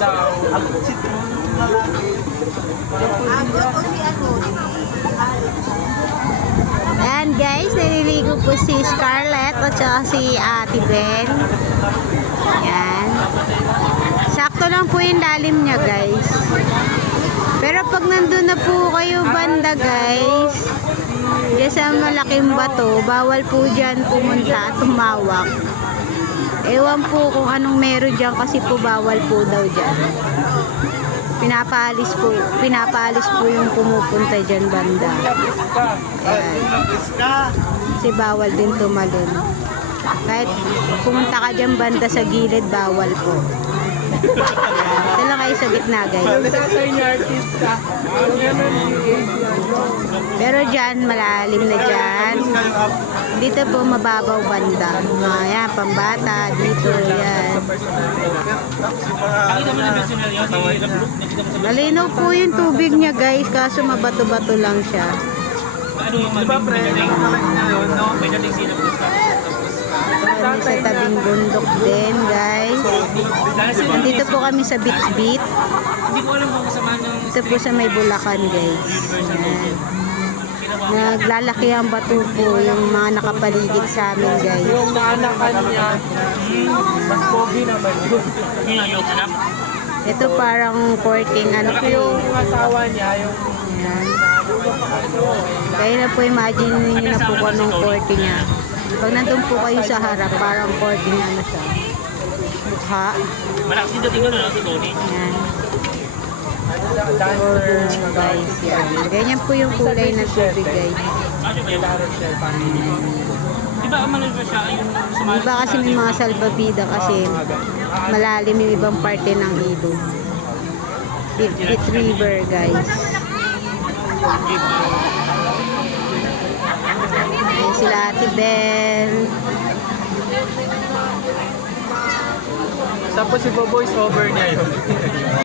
daw. Ayan guys, naliligo po si Scarlett at saka si Ate Ben. Ayan. Sakto lang po yung lalim niya guys. Pero pag nandun na po kayo banda guys, dyan sa malaking bato, bawal po dyan pumunta at tumawak. Ewan po kung anong meron dyan kasi po bawal po daw dyan. Pinapaalis po yung pumupunta dyan banda. Ayan. Kasi bawal din tumalon. Kahit pumunta ka dyan banda sa gilid, bawal po. Ito lang kayo sa gitna guys. Pero dyan, malalim na dyan. Dito po mababaw banda. Ayan, pambata. Dito, yan. Malinaw po yung tubig niya guys. Kaso mabato-bato lang siya. Diba pre? Kami sa tabing bundok din guys. Dito po kami sa Bitbit. Hindi ko alam kung kasama ng... Ito po sa may Bulacan guys. Ayan. Naglalaki ang bato po yung mga nakapaligid sa amin guys. Yung naanakan niya, mas pogi naman yun. Yung anak? Ito parang courting ano po. Yung asawa niya, yung... Ayan. Kaya na po imagine niyo na po kung anong courting niya. Pag nandun po kayo sa harap, parang courting ano siya. Mukha. Malakas din dating ano si Tony. Ayan. Guys, yan. Ganyan po yung kulay ng tubig guys. Di ba umalag ba siya yung sumali? Iba kasi may mga salbabida kasi malalim yung ibang parte ng ilog. Bitbit River guys. Ayan sila Ate Bel. Tapos si voice over niya yun.